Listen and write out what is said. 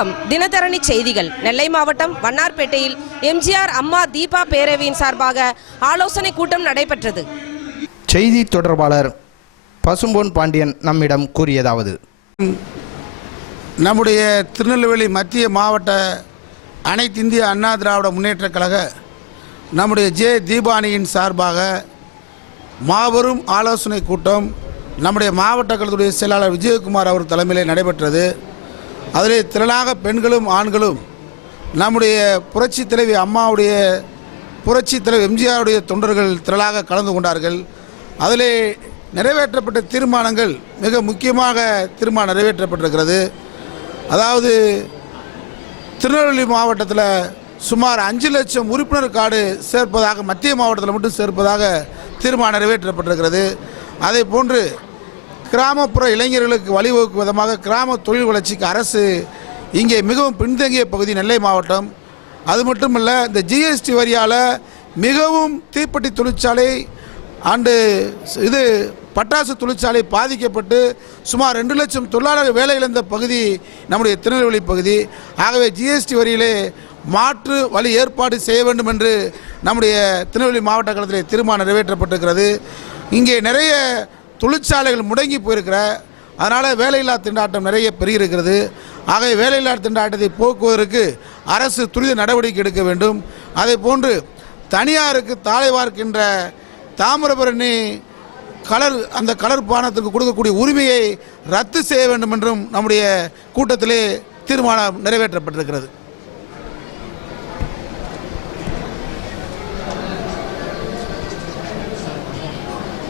வணக்கம். தினதரணி செய்திகள். நெல்லை மாவட்டம் வண்ணார்பேட்டையில் எம்ஜிஆர் அம்மா தீபா பேரவையின் சார்பாக ஆலோசனை கூட்டம் நடைபெற்றது. செய்தி தொடர்பாளர் பசும்பொன் பாண்டியன் நம்மிடம் கூறியதாவது: நம்முடைய திருநெல்வேலி மத்திய மாவட்ட அனைத்து இந்திய அண்ணா திராவிட முன்னேற்றக் கழக நம்முடைய ஜே தீபானியின் சார்பாக மாபெரும் ஆலோசனை கூட்டம் நம்முடைய மாவட்ட கழகத்துடைய செயலாளர் விஜயகுமார் அவர் தலைமையில் நடைபெற்றது. அதிலே திரளாக பெண்களும் ஆண்களும் நம்முடைய புரட்சி தலைவி அம்மாவுடைய புரட்சி தலைவி எம்ஜிஆருடைய தொண்டர்கள் திரளாக கலந்து கொண்டார்கள். அதிலே நிறைவேற்றப்பட்ட தீர்மானங்கள் மிக முக்கியமாக தீர்மானம் நிறைவேற்றப்பட்டிருக்கிறது. அதாவது திருநெல்வேலி மாவட்டத்தில் சுமார் 5 லட்சம் உறுப்பினர் கார்டு சேர்ப்பதாக, மத்திய மாவட்டத்தில் மட்டும் சேர்ப்பதாக தீர்மானம் நிறைவேற்றப்பட்டிருக்கிறது. அதே போன்று கிராமப்புற இளைஞர்களுக்கு வழிவகுக்கும் விதமாக கிராம தொழில் வளர்ச்சிக்கு அரசு இங்கே மிகவும் பின்தங்கிய பகுதி நெல்லை மாவட்டம். அது மட்டுமல்ல, இந்த ஜிஎஸ்டி வரியால் மிகவும் தீப்பெட்டி தொழிற்சாலை அண்டு பட்டாசு தொழிற்சாலை பாதிக்கப்பட்டு சுமார் 2 லட்சம் தொழிலாளர்கள் வேலை இழந்த பகுதி நம்முடைய திருநெல்வேலி பகுதி. ஆகவே ஜிஎஸ்டி வரியிலே மாற்று வழி ஏற்பாடு செய்ய வேண்டும் என்று நம்முடைய திருநெல்வேலி மாவட்ட கழகத்திலே தீர்மானம் நிறைவேற்றப்பட்டிருக்கிறது. இங்கே நிறைய தொழிற்சாலைகள் முடங்கி போயிருக்கிற, அதனால் வேலையில்லா திண்டாட்டம் நிறைய பெருகிருக்கிறது. ஆகவே வேலையில்லா திண்டாட்டத்தை போக்குவதற்கு அரசு துரித நடவடிக்கை எடுக்க வேண்டும். அதே போன்று தனியாருக்கு தாளை வார்க்கின்ற தாமிரபரணி அந்த கலர் பானத்துக்கு கொடுக்கக்கூடிய உரிமையை ரத்து செய்ய வேண்டும் என்றும் நம்முடைய கூட்டத்திலே தீர்மானம் நிறைவேற்றப்பட்டிருக்கிறது.